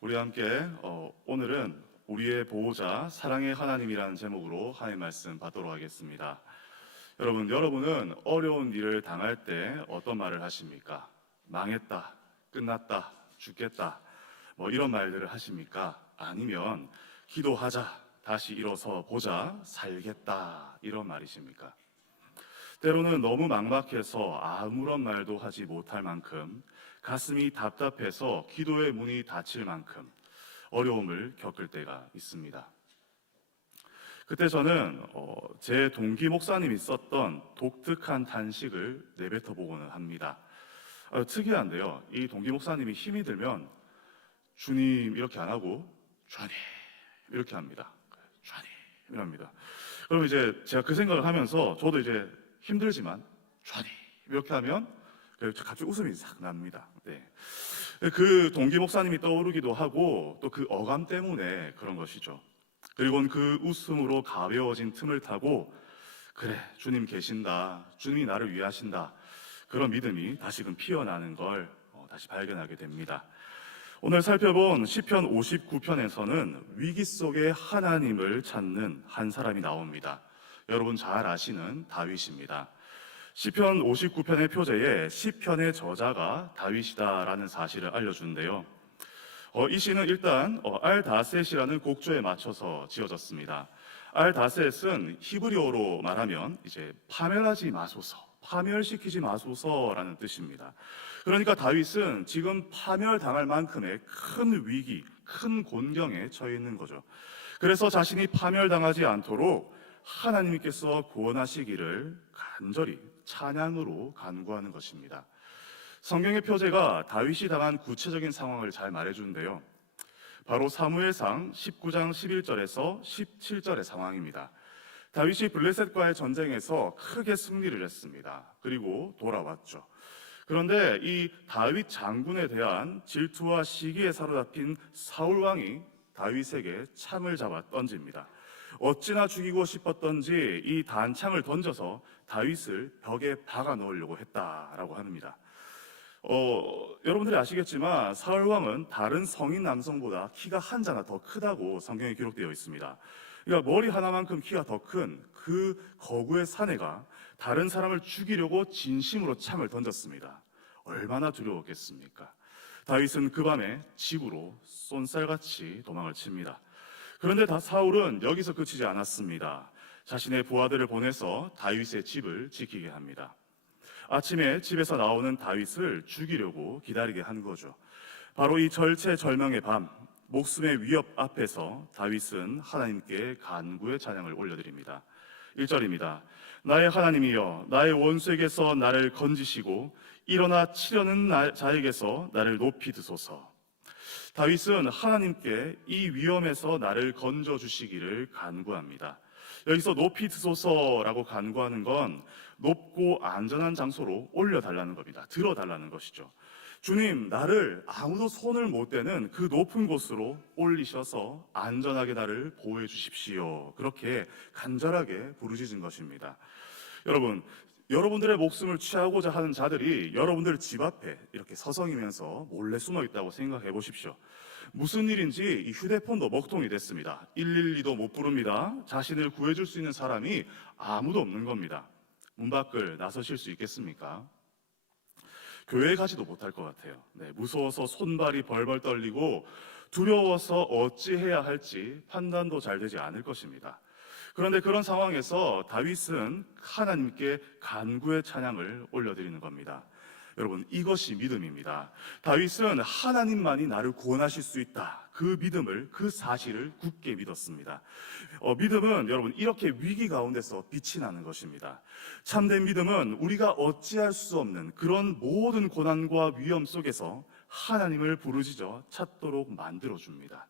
우리 함께 오늘은 우리의 보호자 사랑의 하나님이라는 제목으로 하나님의 말씀 받도록 하겠습니다. 여러분은 어려운 일을 당할 때 어떤 말을 하십니까? 망했다, 끝났다, 죽겠다, 이런 말들을 하십니까? 아니면 기도하자, 다시 일어서 보자, 살겠다, 이런 말이십니까? 때로는 너무 막막해서 아무런 말도 하지 못할 만큼, 가슴이 답답해서 기도의 문이 닫힐 만큼 어려움을 겪을 때가 있습니다. 그때 저는 제 동기 목사님이 썼던 독특한 단식을 내뱉어 보고는 합니다. 특이한데요, 이 동기 목사님이 힘이 들면 주님 이렇게 안 하고 주님 이렇게 합니다. 주님 이럽니다. 그럼 이제 제가 그 생각을 하면서 저도 이제 힘들지만 주님 이렇게 하면 갑자기 웃음이 싹 납니다. 네. 그 동기 목사님이 떠오르기도 하고 또 그 어감 때문에 그런 것이죠. 그리고는 그 웃음으로 가벼워진 틈을 타고 그래, 주님 계신다, 주님이 나를 위하신다, 그런 믿음이 다시금 피어나는 걸 다시 발견하게 됩니다. 오늘 살펴본 시편 59편에서는 위기 속에 하나님을 찾는 한 사람이 나옵니다. 여러분 잘 아시는 다윗입니다. 시편 59편의 표제에 시편의 저자가 다윗이다라는 사실을 알려주는데요. 이 시는 일단 알다셋이라는 곡조에 맞춰서 지어졌습니다. 알다셋은 히브리어로 말하면 이제 파멸하지 마소서, 파멸시키지 마소서라는 뜻입니다. 그러니까 다윗은 지금 파멸당할 만큼의 큰 위기, 큰 곤경에 처해 있는 거죠. 그래서 자신이 파멸당하지 않도록 하나님께서 구원하시기를 간절히 찬양으로 간구하는 것입니다. 성경의 표제가 다윗이 당한 구체적인 상황을 잘 말해주는데요. 바로 사무엘상 19장 11절에서 17절의 상황입니다. 다윗이 블레셋과의 전쟁에서 크게 승리를 했습니다. 그리고 돌아왔죠. 그런데 이 다윗 장군에 대한 질투와 시기에 사로잡힌 사울 왕이 다윗에게 창을 잡아 던집니다. 어찌나 죽이고 싶었던지 이 단창을 던져서 다윗을 벽에 박아 넣으려고 했다라고 합니다. 여러분들이 아시겠지만 사울 왕은 다른 성인 남성보다 키가 한 자나 더 크다고 성경에 기록되어 있습니다. 그러니까 머리 하나만큼 키가 더 큰 그 거구의 사내가 다른 사람을 죽이려고 진심으로 창을 던졌습니다. 얼마나 두려웠겠습니까? 다윗은 그 밤에 집으로 쏜살같이 도망을 칩니다. 그런데 사울은 여기서 그치지 않았습니다. 자신의 부하들을 보내서 다윗의 집을 지키게 합니다. 아침에 집에서 나오는 다윗을 죽이려고 기다리게 한 거죠. 바로 이 절체절명의 밤, 목숨의 위협 앞에서 다윗은 하나님께 간구의 찬양을 올려드립니다. 1절입니다. 나의 하나님이여, 나의 원수에게서 나를 건지시고 일어나 치려는 자에게서 나를 높이 드소서. 다윗은 하나님께 이 위험에서 나를 건져주시기를 간구합니다. 여기서 높이 드소서라고 간구하는 건 높고 안전한 장소로 올려달라는 겁니다. 들어달라는 것이죠. 주님, 나를 아무도 손을 못 대는 그 높은 곳으로 올리셔서 안전하게 나를 보호해 주십시오. 그렇게 간절하게 부르짖은 것입니다. 여러분들의 목숨을 취하고자 하는 자들이 여러분들 집 앞에 이렇게 서성이면서 몰래 숨어 있다고 생각해 보십시오. 무슨 일인지 이 휴대폰도 먹통이 됐습니다. 112도 못 부릅니다. 자신을 구해줄 수 있는 사람이 아무도 없는 겁니다. 문 밖을 나서실 수 있겠습니까? 교회에 가지도 못할 것 같아요. 네, 무서워서 손발이 벌벌 떨리고 두려워서 어찌해야 할지 판단도 잘 되지 않을 것입니다. 그런데 그런 상황에서 다윗은 하나님께 간구의 찬양을 올려드리는 겁니다. 여러분, 이것이 믿음입니다. 다윗은 하나님만이 나를 구원하실 수 있다, 그 믿음을, 그 사실을 굳게 믿었습니다. 믿음은 여러분 이렇게 위기 가운데서 빛이 나는 것입니다. 참된 믿음은 우리가 어찌할 수 없는 그런 모든 고난과 위험 속에서 하나님을 부르짖어 찾도록 만들어줍니다.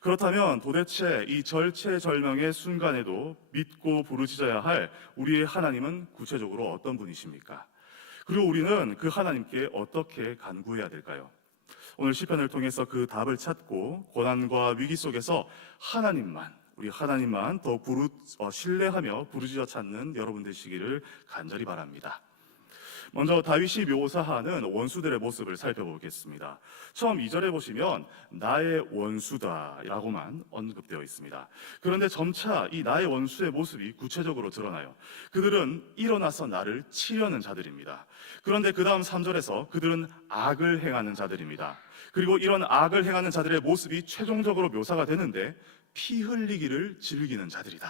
그렇다면 도대체 이 절체절명의 순간에도 믿고 부르짖어야 할 우리의 하나님은 구체적으로 어떤 분이십니까? 그리고 우리는 그 하나님께 어떻게 간구해야 될까요? 오늘 시편을 통해서 그 답을 찾고 고난과 위기 속에서 우리 하나님만 더 신뢰하며 부르짖어 찾는 여러분 되시기를 간절히 바랍니다. 먼저 다윗이 묘사하는 원수들의 모습을 살펴보겠습니다. 처음 2절에 보시면 나의 원수다라고만 언급되어 있습니다. 그런데 점차 이 나의 원수의 모습이 구체적으로 드러나요. 그들은 일어나서 나를 치려는 자들입니다. 그런데 그 다음 3절에서 그들은 악을 행하는 자들입니다. 그리고 이런 악을 행하는 자들의 모습이 최종적으로 묘사가 되는데 피 흘리기를 즐기는 자들이다,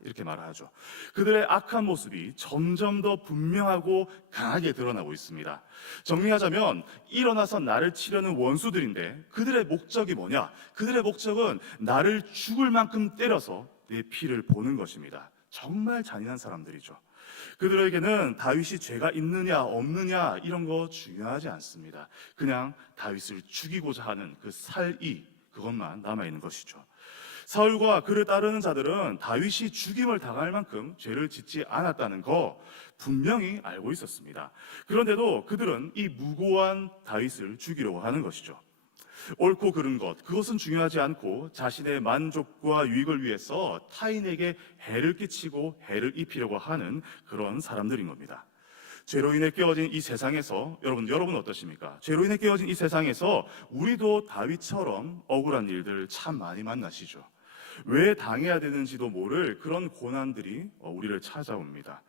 이렇게 말하죠. 그들의 악한 모습이 점점 더 분명하고 강하게 드러나고 있습니다. 정리하자면 일어나서 나를 치려는 원수들인데 그들의 목적이 뭐냐? 그들의 목적은 나를 죽을 만큼 때려서 내 피를 보는 것입니다. 정말 잔인한 사람들이죠. 그들에게는 다윗이 죄가 있느냐 없느냐 이런 거 중요하지 않습니다. 그냥 다윗을 죽이고자 하는 그 살이, 그것만 남아있는 것이죠. 사울과 그를 따르는 자들은 다윗이 죽임을 당할 만큼 죄를 짓지 않았다는 거 분명히 알고 있었습니다. 그런데도 그들은 이 무고한 다윗을 죽이려고 하는 것이죠. 옳고 그른 것, 그것은 중요하지 않고 자신의 만족과 유익을 위해서 타인에게 해를 끼치고 해를 입히려고 하는 그런 사람들인 겁니다. 죄로 인해 깨어진 이 세상에서 여러분 어떠십니까? 죄로 인해 깨어진 이 세상에서 우리도 다윗처럼 억울한 일들 참 많이 만나시죠. 왜 당해야 되는지도 모를 그런 고난들이 우리를 찾아옵니다.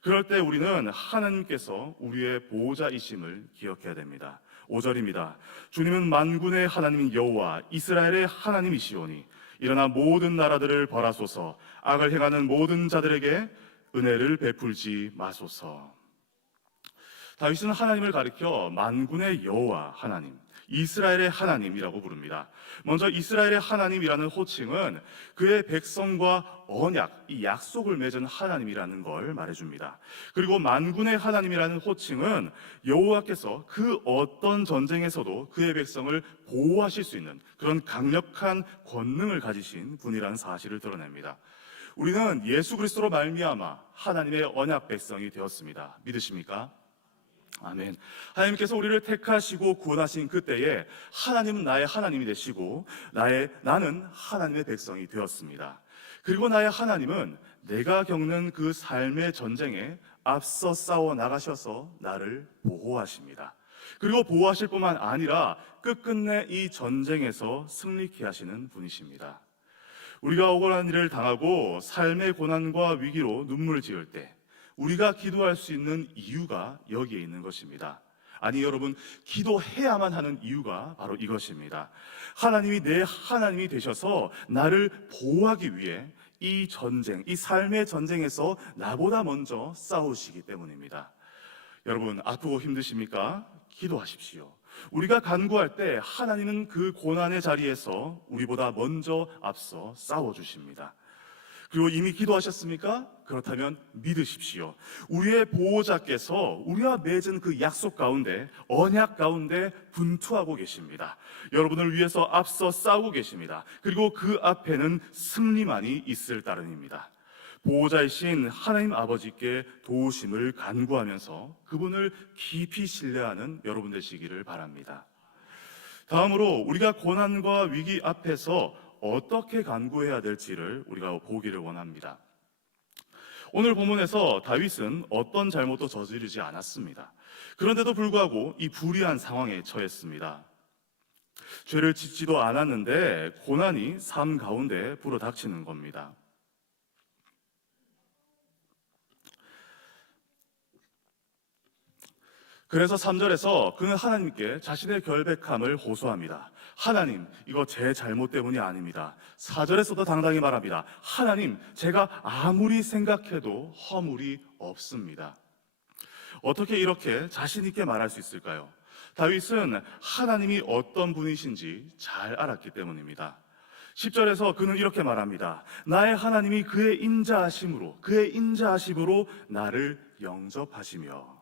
그럴 때 우리는 하나님께서 우리의 보호자이심을 기억해야 됩니다. 5절입니다. 주님은 만군의 하나님인 여호와 이스라엘의 하나님이시오니 일어나 모든 나라들을 벌하소서, 악을 행하는 모든 자들에게 은혜를 베풀지 마소서. 다윗은 하나님을 가리켜 만군의 여호와 하나님, 이스라엘의 하나님이라고 부릅니다. 먼저 이스라엘의 하나님이라는 호칭은 그의 백성과 언약, 이 약속을 맺은 하나님이라는 걸 말해줍니다. 그리고 만군의 하나님이라는 호칭은 여호와께서 그 어떤 전쟁에서도 그의 백성을 보호하실 수 있는 그런 강력한 권능을 가지신 분이라는 사실을 드러냅니다. 우리는 예수 그리스도로 말미암아 하나님의 언약 백성이 되었습니다. 믿으십니까? 아멘. 하나님께서 우리를 택하시고 구원하신 그때에 하나님은 나의 하나님이 되시고 나는 하나님의 백성이 되었습니다. 그리고 나의 하나님은 내가 겪는 그 삶의 전쟁에 앞서 싸워 나가셔서 나를 보호하십니다. 그리고 보호하실 뿐만 아니라 끝끝내 이 전쟁에서 승리케 하시는 분이십니다. 우리가 억울한 일을 당하고 삶의 고난과 위기로 눈물을 지을 때 우리가 기도할 수 있는 이유가 여기에 있는 것입니다. 아니 여러분, 기도해야만 하는 이유가 바로 이것입니다. 하나님이 내 하나님이 되셔서 나를 보호하기 위해 이 전쟁, 이 삶의 전쟁에서 나보다 먼저 싸우시기 때문입니다. 여러분, 아프고 힘드십니까? 기도하십시오. 우리가 간구할 때 하나님은 그 고난의 자리에서 우리보다 먼저 앞서 싸워주십니다. 그리고 이미 기도하셨습니까? 그렇다면 믿으십시오. 우리의 보호자께서 우리와 맺은 그 약속 가운데, 언약 가운데 분투하고 계십니다. 여러분을 위해서 앞서 싸우고 계십니다. 그리고 그 앞에는 승리만이 있을 따름입니다. 보호자이신 하나님 아버지께 도우심을 간구하면서 그분을 깊이 신뢰하는 여러분 되시기를 바랍니다. 다음으로 우리가 고난과 위기 앞에서 어떻게 간구해야 될지를 우리가 보기를 원합니다. 오늘 본문에서 다윗은 어떤 잘못도 저지르지 않았습니다. 그런데도 불구하고 이 불의한 상황에 처했습니다. 죄를 짓지도 않았는데 고난이 삶 가운데 불어닥치는 겁니다. 그래서 3절에서 그는 하나님께 자신의 결백함을 호소합니다. 하나님, 이거 제 잘못 때문이 아닙니다. 4절에서도 당당히 말합니다. 하나님, 제가 아무리 생각해도 허물이 없습니다. 어떻게 이렇게 자신 있게 말할 수 있을까요? 다윗은 하나님이 어떤 분이신지 잘 알았기 때문입니다. 10절에서 그는 이렇게 말합니다. 나의 하나님이 그의 인자하심으로 나를 영접하시며.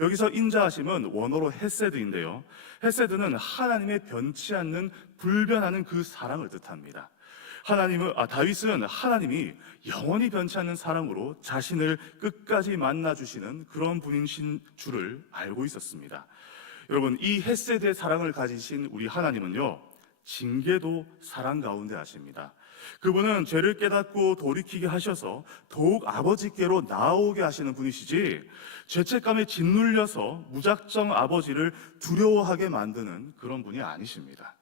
여기서 인자하심은 원어로 헤세드인데요. 헤세드는 하나님의 변치 않는 불변하는 그 사랑을 뜻합니다. 다윗은 하나님이 영원히 변치 않는 사랑으로 자신을 끝까지 만나주시는 그런 분이신 줄을 알고 있었습니다. 여러분, 이 헤세드의 사랑을 가지신 우리 하나님은요, 징계도 사랑 가운데 하십니다. 그분은 죄를 깨닫고 돌이키게 하셔서 더욱 아버지께로 나오게 하시는 분이시지, 죄책감에 짓눌려서 무작정 아버지를 두려워하게 만드는 그런 분이 아니십니다.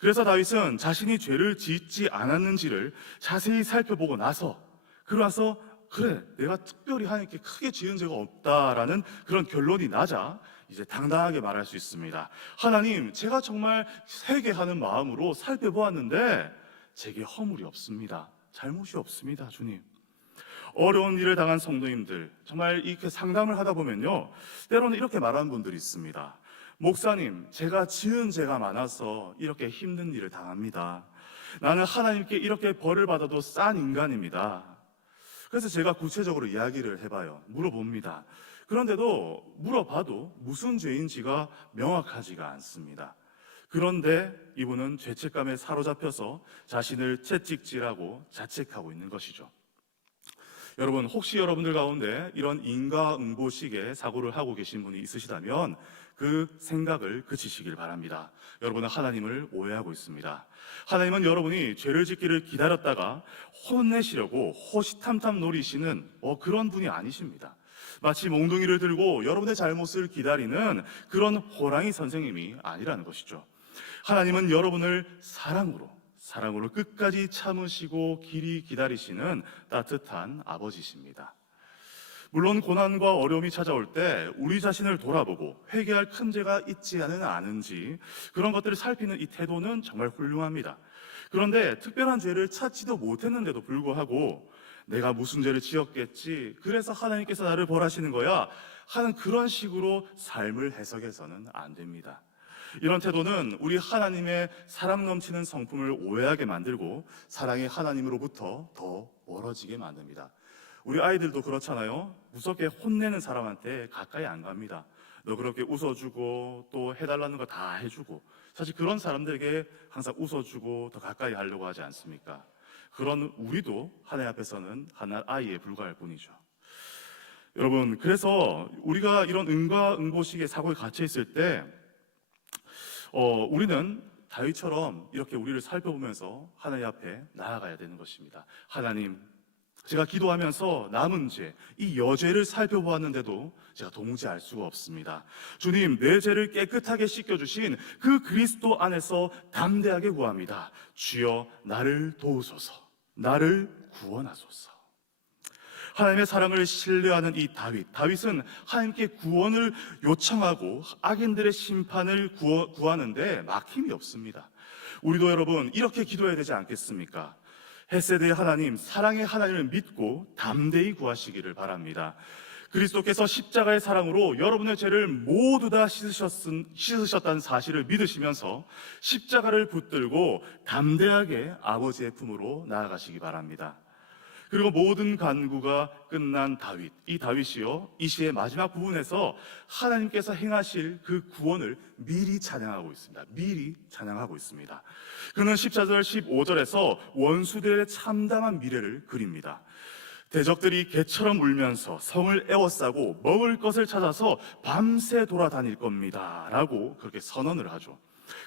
그래서 다윗은 자신이 죄를 짓지 않았는지를 자세히 살펴보고 나서, 그러나서 그래, 내가 특별히 하나님께 크게 지은 죄가 없다라는 그런 결론이 나자 이제 당당하게 말할 수 있습니다. 하나님, 제가 정말 회개하는 마음으로 살펴보았는데 제게 허물이 없습니다. 잘못이 없습니다, 주님. 어려운 일을 당한 성도님들, 정말 이렇게 상담을 하다 보면요, 때로는 이렇게 말하는 분들이 있습니다. 목사님, 제가 지은 죄가 많아서 이렇게 힘든 일을 당합니다. 나는 하나님께 이렇게 벌을 받아도 싼 인간입니다. 그래서 제가 구체적으로 이야기를 해봐요. 물어봅니다. 그런데도 물어봐도 무슨 죄인지가 명확하지가 않습니다. 그런데 이분은 죄책감에 사로잡혀서 자신을 채찍질하고 자책하고 있는 것이죠. 여러분, 혹시 여러분들 가운데 이런 인과응보식의 사고를 하고 계신 분이 있으시다면 그 생각을 그치시길 바랍니다. 여러분은 하나님을 오해하고 있습니다. 하나님은 여러분이 죄를 짓기를 기다렸다가 혼내시려고 호시탐탐 노리시는 그런 분이 아니십니다. 마치 몽둥이를 들고 여러분의 잘못을 기다리는 그런 호랑이 선생님이 아니라는 것이죠. 하나님은 여러분을 사랑으로 끝까지 참으시고 길이 기다리시는 따뜻한 아버지십니다. 물론 고난과 어려움이 찾아올 때 우리 자신을 돌아보고 회개할 큰 죄가 있지는 않은지 그런 것들을 살피는 이 태도는 정말 훌륭합니다. 그런데 특별한 죄를 찾지도 못했는데도 불구하고 내가 무슨 죄를 지었겠지, 그래서 하나님께서 나를 벌하시는 거야 하는 그런 식으로 삶을 해석해서는 안 됩니다. 이런 태도는 우리 하나님의 사랑 넘치는 성품을 오해하게 만들고 사랑의 하나님으로부터 더 멀어지게 만듭니다. 우리 아이들도 그렇잖아요. 무섭게 혼내는 사람한테 가까이 안 갑니다. 너 그렇게 웃어주고 또 해달라는 거 다 해주고, 사실 그런 사람들에게 항상 웃어주고 더 가까이 하려고 하지 않습니까? 그런 우리도 하나님 앞에서는 하나 아이에 불과할 뿐이죠. 여러분, 그래서 우리가 이런 응과응보식의 사고에 갇혀 있을 때 우리는 다윗처럼 이렇게 우리를 살펴보면서 하나님 앞에 나아가야 되는 것입니다. 하나님, 제가 기도하면서 남은 죄, 이 여죄를 살펴보았는데도 제가 도무지 알 수가 없습니다. 주님, 내 죄를 깨끗하게 씻겨주신 그 그리스도 안에서 담대하게 구합니다. 주여, 나를 도우소서, 나를 구원하소서. 하나님의 사랑을 신뢰하는 이 다윗은 하나님께 구원을 요청하고 악인들의 심판을 구하는데 막힘이 없습니다. 우리도 여러분 이렇게 기도해야 되지 않겠습니까? 헤세드의 하나님, 사랑의 하나님을 믿고 담대히 구하시기를 바랍니다. 그리스도께서 십자가의 사랑으로 여러분의 죄를 모두 다 씻으셨다는 사실을 믿으시면서 십자가를 붙들고 담대하게 아버지의 품으로 나아가시기 바랍니다. 그리고 모든 간구가 끝난 다윗, 이 다윗이요, 이 시의 마지막 부분에서 하나님께서 행하실 그 구원을 미리 찬양하고 있습니다. 미리 찬양하고 있습니다. 그는 14절, 15절에서 원수들의 참담한 미래를 그립니다. 대적들이 개처럼 울면서 성을 에워싸고 먹을 것을 찾아서 밤새 돌아다닐 겁니다 라고 그렇게 선언을 하죠.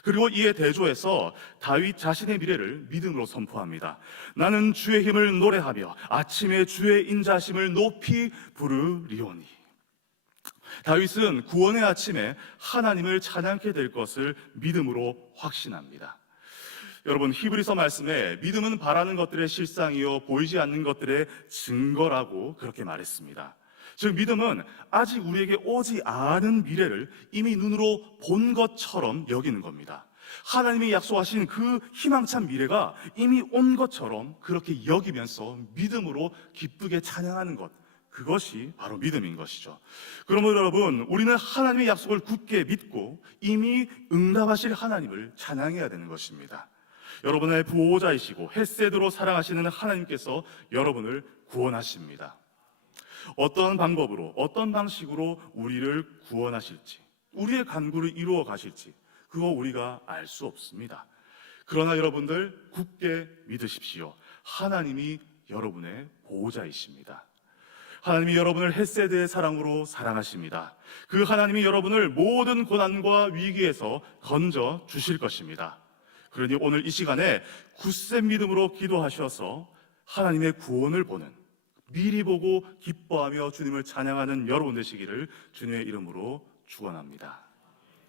그리고 이에 대조해서 다윗 자신의 미래를 믿음으로 선포합니다. 나는 주의 힘을 노래하며 아침에 주의 인자심을 높이 부르리오니. 다윗은 구원의 아침에 하나님을 찬양케 될 것을 믿음으로 확신합니다. 여러분, 히브리서 말씀에 믿음은 바라는 것들의 실상이요 보이지 않는 것들의 증거라고 그렇게 말했습니다. 즉 믿음은 아직 우리에게 오지 않은 미래를 이미 눈으로 본 것처럼 여기는 겁니다. 하나님이 약속하신 그 희망찬 미래가 이미 온 것처럼 그렇게 여기면서 믿음으로 기쁘게 찬양하는 것, 그것이 바로 믿음인 것이죠. 그러므로 여러분, 우리는 하나님의 약속을 굳게 믿고 이미 응답하실 하나님을 찬양해야 되는 것입니다. 여러분의 보호자이시고 헤세드로 사랑하시는 하나님께서 여러분을 구원하십니다. 어떤 방법으로, 어떤 방식으로 우리를 구원하실지, 우리의 간구를 이루어 가실지 그거 우리가 알 수 없습니다. 그러나 여러분들 굳게 믿으십시오. 하나님이 여러분의 보호자이십니다. 하나님이 여러분을 헤세드의 사랑으로 사랑하십니다. 그 하나님이 여러분을 모든 고난과 위기에서 건져 주실 것입니다. 그러니 오늘 이 시간에 굳센 믿음으로 기도하셔서 하나님의 구원을 보는, 미리 보고 기뻐하며 주님을 찬양하는 여러분 되시기를 주님의 이름으로 축원합니다.